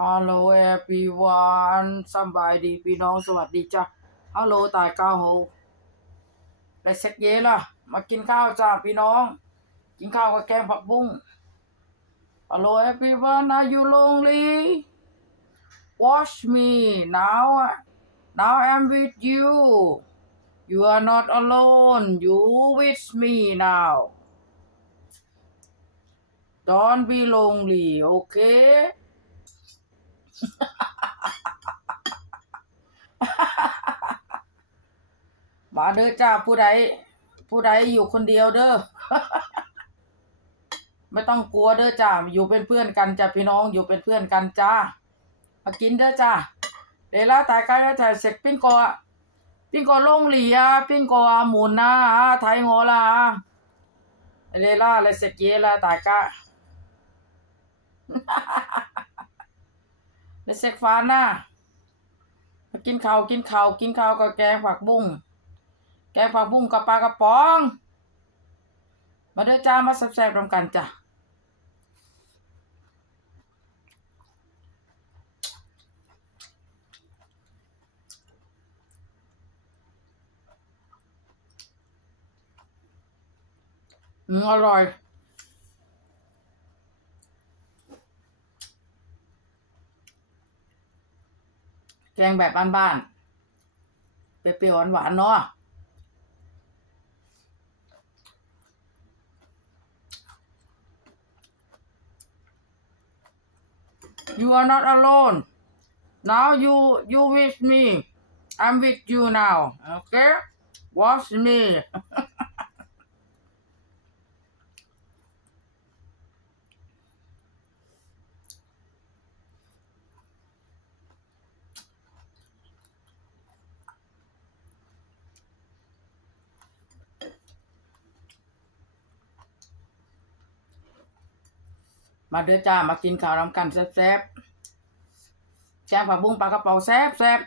ฮัลโหล everyone สำบายดีพี่น้องสวัสดีจ้ะฮัลโหลตายก้าวโหได้เซ็กเย่ล่ะ มากินข้าวจ้าพี่น้อง กินข้าวกับแกงผักบุ้งฮัลโหล everyone are you lonely watch me now now I'm with you you are not alone you with me now don't be lonely okay มาเด้อจ้าผู้ใดผู้ใดอยู่คนเดียวเด้อ ไม่ต้องกลัวเด้อจ้าอยู่เป็นเพื่อนกันจ้าพี่น้องอยู่เป็นเพื่อนกันจ้ามากินเด้อจ้าเดยวลาตายกายแล้วจ่าเสร็จปิ้งกอปิ้งกอลงเหลียปิ้งกอหมุนนะไทยงอละเดยวลาเลยเสร็จเยละตายกะ เลเสร็จฟานนะมากินข้าวกินข้าวกินข้าวกับแกงผักบุ้งแกงผักบุ้งกับปลากระป๋อง มาเด้อจ้ามาแซ่บๆรวมกันจ้ะอืมอร่อย แกงแบบบ้านๆ เปรี้ยวๆหวานๆเนาะ You are not alone. Now you you with me. I'm with you now. Okay? Watch me. มาเด้อจ้ามากินข้าวนำกันแซ่บๆแกงผักบุ้งปลากระเป๋าแซ่บแซ่บ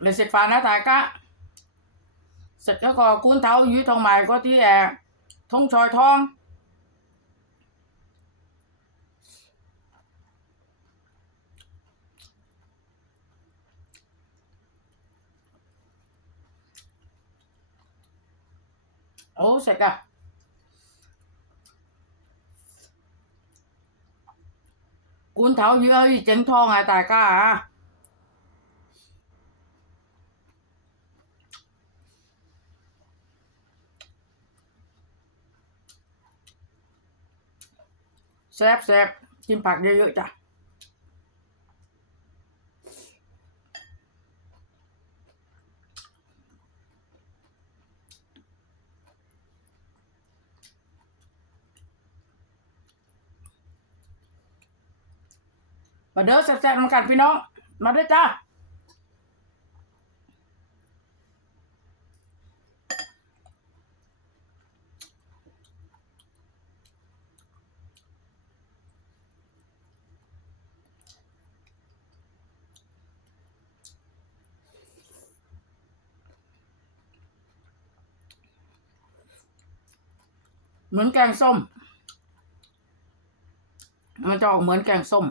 เลยเสร็จฟานนะตายกะเสร็จแล้วก็กุ้นเท้าอยู่ทองใหม่ก็ที่แอร์ทงชอยทอง โอ้เสร็จอะกุนเท้าเยอะอีเจนทองอะตายก้าอะแซ่บแซ่บกินผักเยอะๆจ้ะ มาเด้อแซ่บๆนำกันพี่น้อง มาเด้อจ้าเหมือนแกงส้ม มันจะออกเหมือนแกงส้ม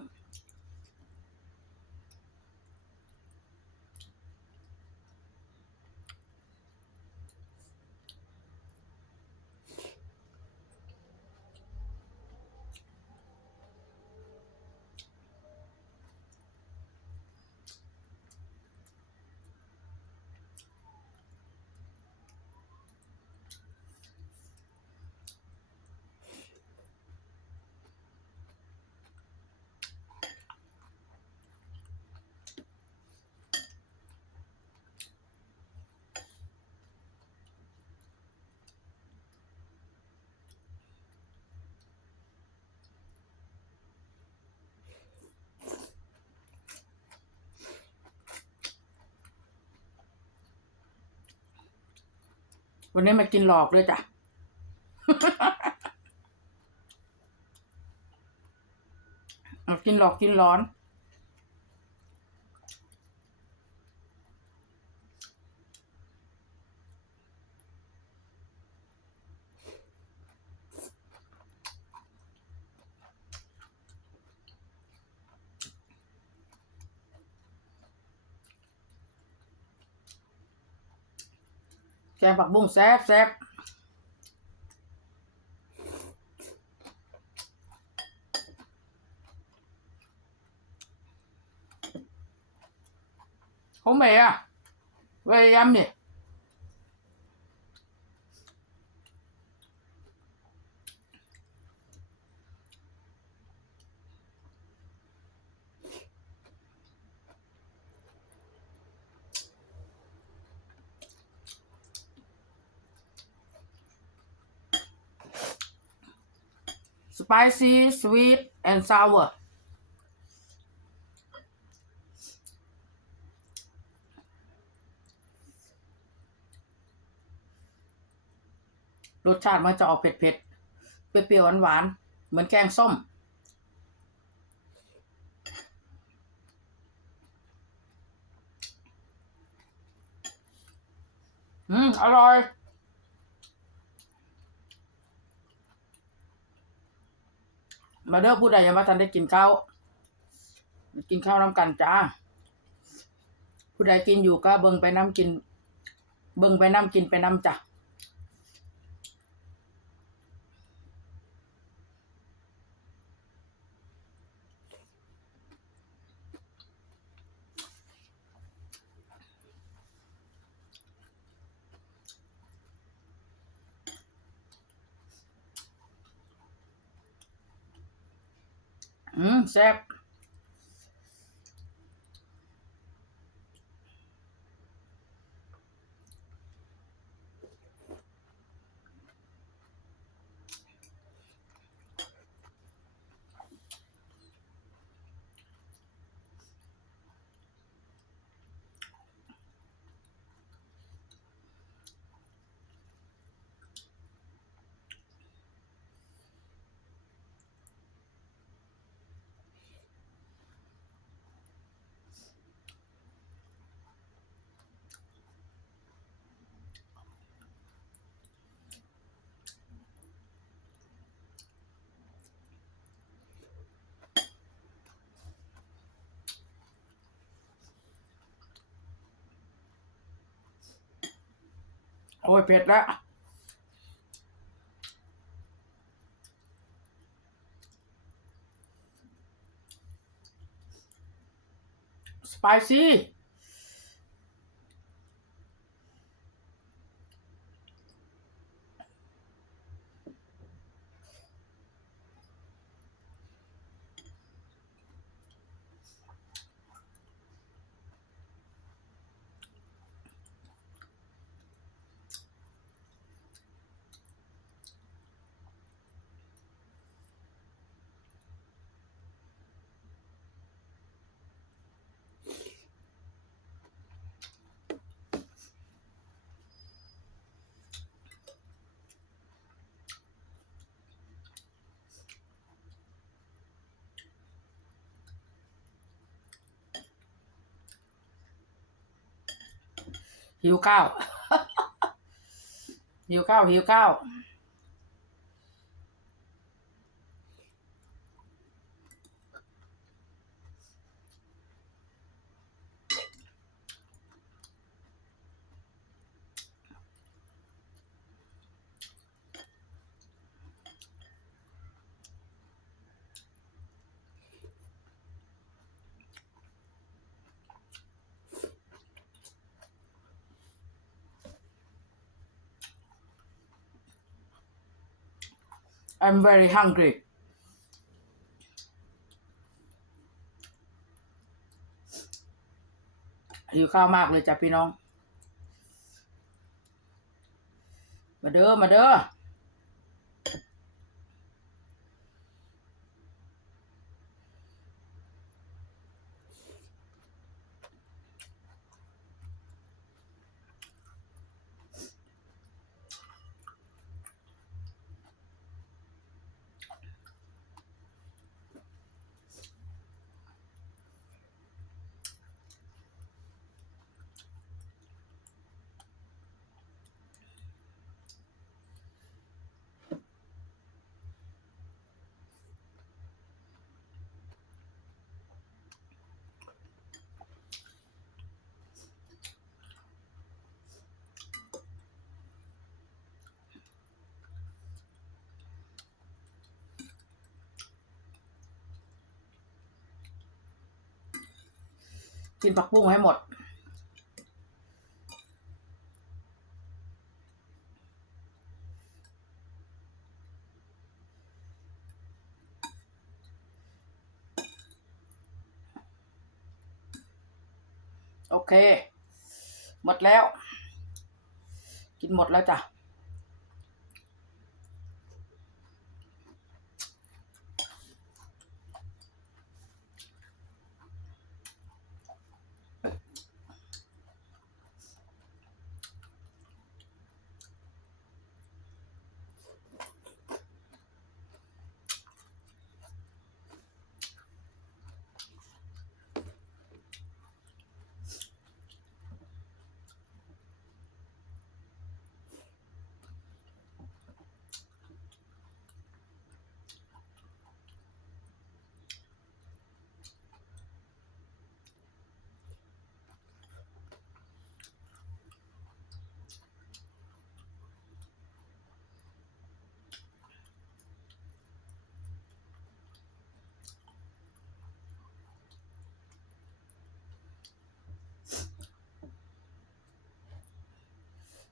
วันนี้มากินหลอกเลยจ้ะเอากินหลอกกินร้อน แกงผักบุ้งแซ่บแซ่บหอมไปอะไปยำเนี่ย ซาวร์รสชาติมันจะออกเผ็ดๆ เปรี้ยวๆหวานๆ เหมือนแกงส้ม อืม อร่อย มาเด้อผู้ใดยังมาทันได้กินข้าวกินข้าวน้ำกันจ้า ผู้ใดกินอยู่ก็เบิ่งไปน้ำกิน เบิ่งไปน้ำกินไปน้ำจ้ะ อืมแซ่บ อ้ยเผ็ดแล้วสไปซี่ หิวข้าวหิวข้าวหิวข้าว I'm very hungry หิวข้าวมากเลยจ้ะพี่น้อง มาเด้อ มาเด้อ กินผักบุ้งให้หมด โอเค หมดแล้ว กินหมดแล้วจ้ะ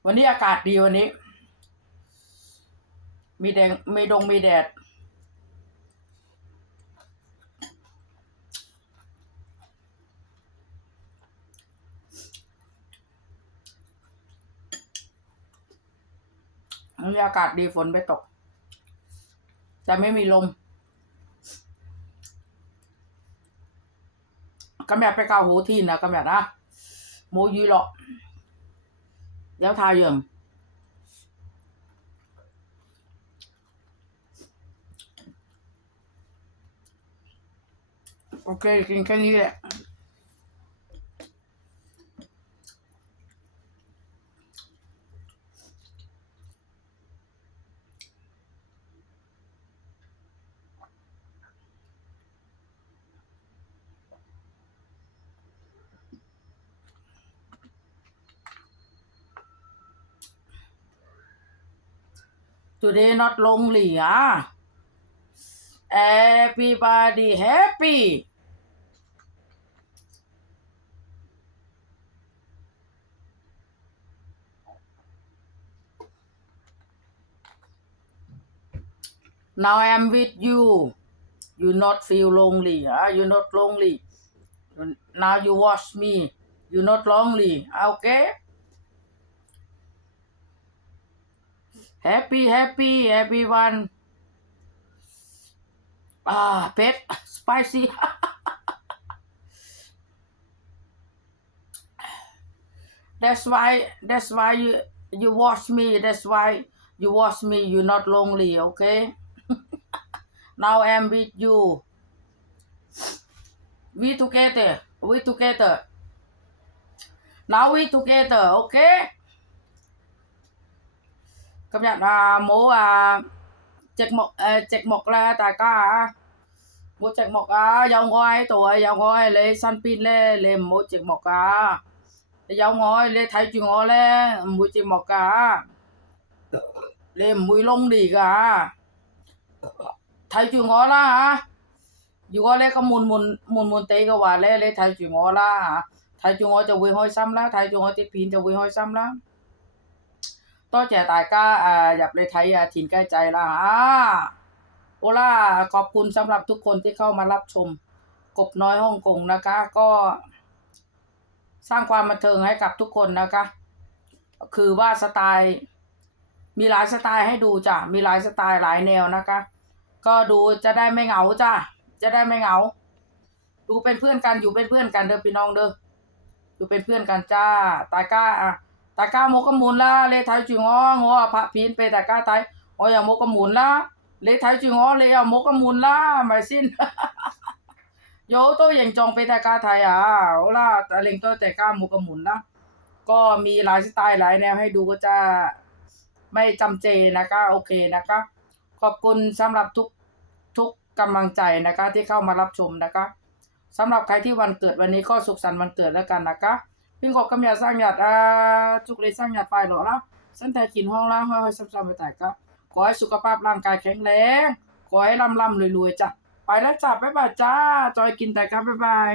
วันนี้อากาศดีวันนี้ มีแดงมีดงมีแดดวันนี้อากาศดีฝนไม่ตก แต่ไม่มีลมกำแมบไปเกาหูทีนนะกำแมบนะโมยีหรอก แล้วทายังโอเคกินแค่นี้แหละ Today not lonely, ah. Everybody happy. Now I am with you. You not feel lonely, ah. You not lonely. Now you watch me. You not lonely, okay? Happy, happy, everyone. Ah, pet, spicy. that's why, that's why you you watch me. That's why you watch me. You're not lonely, okay? now I'm with you. We together. We together. Now we together, okay? 今日啊冇啊寂寞誒寂寞啦，大家啊冇寂寞啊，有我喺度啊，有我喺你身邊咧，你唔好寂寞噶，有我你睇住我咧，唔會寂寞噶，你唔會 lonely 噶，睇住我啦嚇。如果你咁悶悶悶悶地嘅話咧，你睇住我啦嚇，睇住我就會開心啦，睇住我啲片就會開心啦。 ต่อแจตายก็อ่าหยับเลยไทยถิ่นใกล้ใจละฮะโอล่าขอบคุณสำหรับทุกคนที่เข้ามารับชม กบน้อยฮ่องกงนะคะ ก็ สร้างความบันเทิงให้กับทุกคนนะคะ คือว่าสไตล์ มีหลายสไตล์ให้ดูจ้ะ มีหลายสไตล์หลายแนวนะคะ ก็ดูจะได้ไม่เหงาจ้ะ จะได้ไม่เหงา ดูเป็นเพื่อนกันอยู่เป็นเพื่อนกันเด้อพี่น้องเด้อ อยู่เป็นเพื่อนกันจ้า ตายก้าอะ ตะก้าโมกมูลละเลไทยจุงองอพระพีนเปตะก้าไทยโอ้ยโมกมูลละเลไทยจุงอเลยเอาโมกมูลละไม่สิ้นโยโตยังจองเปตะก้าไทยอะโอ้ล่ะตะเลงโตแต่ก้าโมกมูลละก็มีหลายสไตล์หลายแนวให้ดูก็จะไม่จำเจนะก็โอเคนะก็ขอบคุณสำหรับทุกทุกกำลังใจนะก็ที่เข้ามารับชมนะก็สำหรับใครที่วันเกิดวันนี้ก็สุขสันต์วันเกิดแล้วกันนะคะ พิงขอกำยาสร้างหยาดอ่าจุกเลยสร้างหยาดไปหรอแล้วสันแต่กินห้องล่างห้อยๆซ้ำๆไปแต่ก็ขอให้สุขภาพร่างกายแข็งแรงขอให้ร่ำๆรวยๆจ้ะไปแล้วจ้ะบ๊ายบายจ้า จอยกินแต่ครับบ๊ายบาย